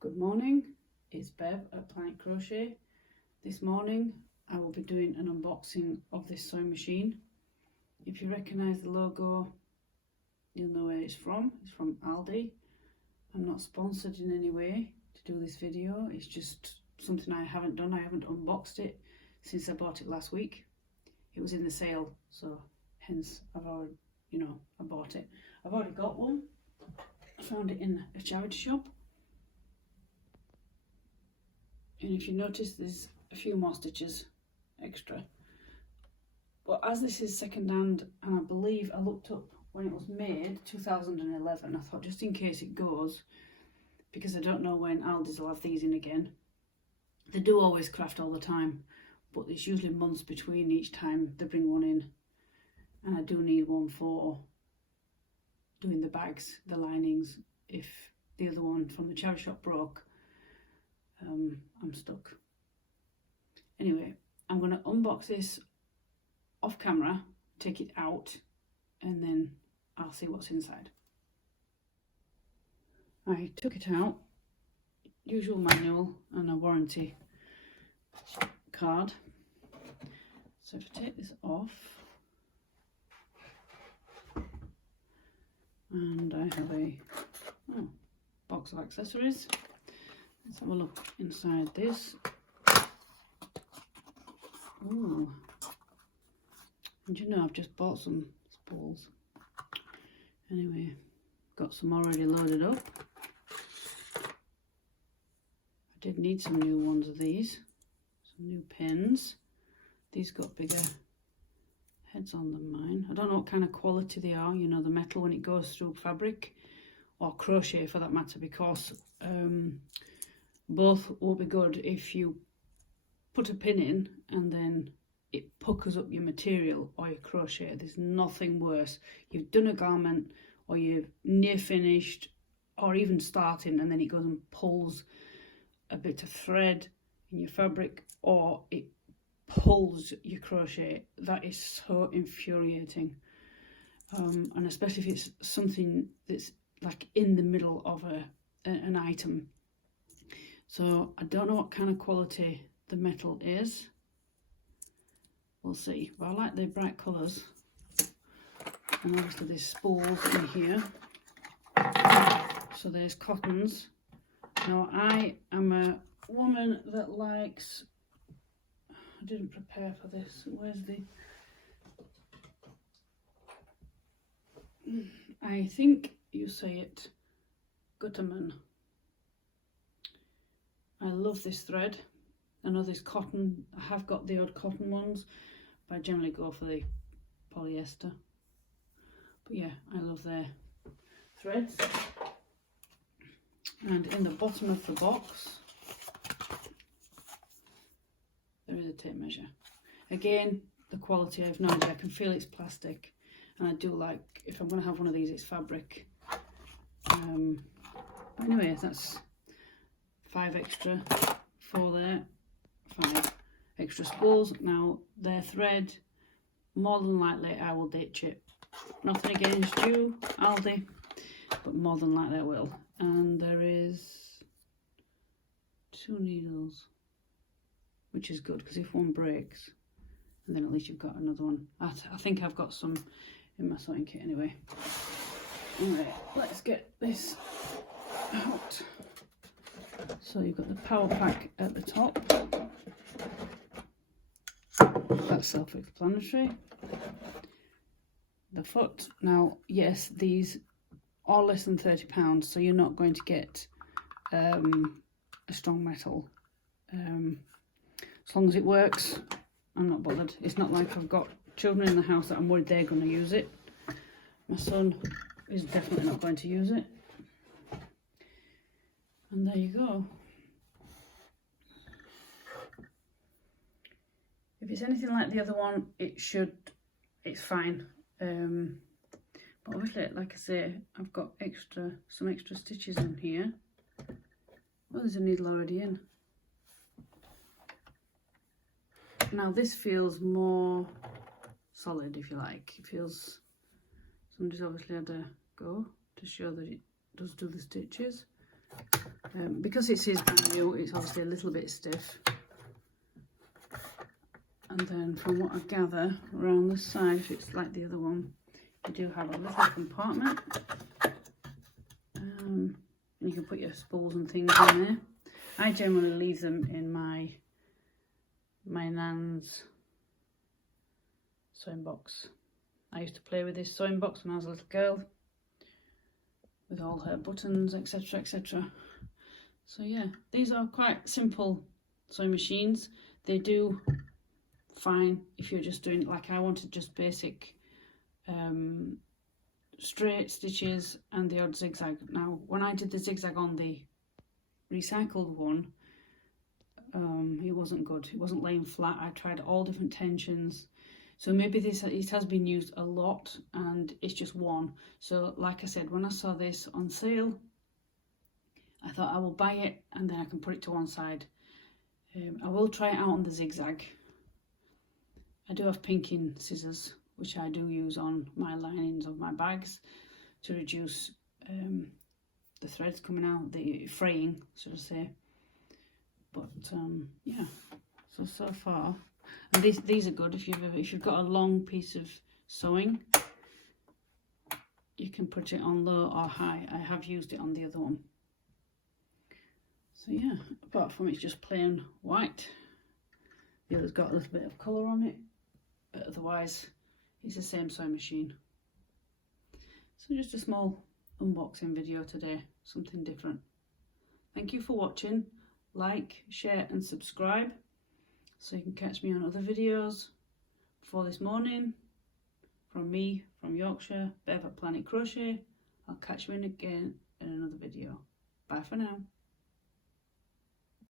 Good morning, it's Bev at Planetcrochet. This morning I will be doing an unboxing of this sewing machine. If you recognise the logo, you'll know where it's from. It's from Aldi. I'm not sponsored in any way to do this video, it's just something I haven't done. I haven't unboxed it since I bought it last week. It was in the sale, so hence I bought it. I've already got one. I found it in a charity shop. And if you notice, there's a few more stitches extra. But as this is second hand, and I believe I looked up when it was made, 2011, I thought just in case it goes, because I don't know when Aldi's will have these in again. They do always craft all the time, but it's usually months between each time they bring one in. And I do need one for doing the bags, the linings. If the other one from the charity shop broke, I'm stuck. Anyway, I'm going to unbox this off camera, take it out, and then I'll see what's inside. I took it out, usual manual and a warranty card. So if I take this off, and I have a box of accessories. Let's have a look inside this. Ooh. And you know, I've just bought some spools. Anyway, got some already loaded up. I did need some new ones of these. Some new pins. These got bigger heads on than mine. I don't know what kind of quality they are, you know, the metal when it goes through fabric, or crochet for that matter, because both will be good if you put a pin in and then it puckers up your material or your crochet. There's nothing worse. You've done a garment, or you're near finished, or even starting, and then it goes and pulls a bit of thread in your fabric, or it pulls your crochet. That is so infuriating. And especially if it's something that's like in the middle of an item. So I don't know what kind of quality the metal is. We'll see. But I like the bright colours. And obviously there's spools in here. So there's cottons. Now I am a woman that likes... I didn't prepare for this. Where's the... I think you say it. Gutterman. I love this thread. I know there's cotton. I have got the odd cotton ones, but I generally go for the polyester. But yeah, I love their threads. And in the bottom of the box, there is a tape measure. Again, the quality, I have no idea. I can feel it's plastic, and I do like, if I'm going to have one of these, it's fabric. Anyway, that's 5 extra, 4 there, 5 extra spools. Now their thread, more than likely I will ditch it. Nothing against you, Aldi, but more than likely I will. And there is 2 needles, which is good, because if one breaks, and then at least you've got another one. I think I've got some in my sewing kit anyway. Anyway, let's get this out. So you've got the power pack at the top. That's self-explanatory. The foot. Now, yes, these are less than £30, so you're not going to get a strong metal. As long as it works, I'm not bothered. It's not like I've got children in the house that I'm worried they're going to use it. My son is definitely not going to use it. And there you go. If it's anything like the other one, it's fine. But obviously, like I say, I've got some extra stitches in here. Oh, there's a needle already in. Now this feels more solid, if you like. It feels, somebody's obviously had a go to show that it does do the stitches. Because it is brand new, it's obviously a little bit stiff. And then from what I gather, around the side, it's like the other one, you do have a little compartment. And you can put your spools and things in there. I generally leave them in my nan's sewing box. I used to play with this sewing box when I was a little girl, with all her buttons, etc, etc. So yeah, these are quite simple sewing machines. They do fine if you're just doing, like I wanted just basic straight stitches and the odd zigzag. Now when I did the zigzag on the recycled one, it wasn't good, it wasn't laying flat. I tried all different tensions, so maybe it has been used a lot and it's just one. So like I said, when I saw this on sale, I thought I will buy it and then I can put it to one side. I will try it out on the zigzag. I do have pinking scissors, which I do use on my linings of my bags to reduce the threads coming out, the fraying, so to say. But yeah, so far, and these are good if you've got a long piece of sewing. You can put it on low or high. I have used it on the other one. So yeah, apart from it's just plain white. The other's got a little bit of colour on it, but otherwise it's the same sewing machine. So just a small unboxing video today, something different. Thank you for watching. Like, share and subscribe so you can catch me on other videos. For this morning, from me, from Yorkshire, Bev at Planetcrochet. I'll catch you in again in another video. Bye for now.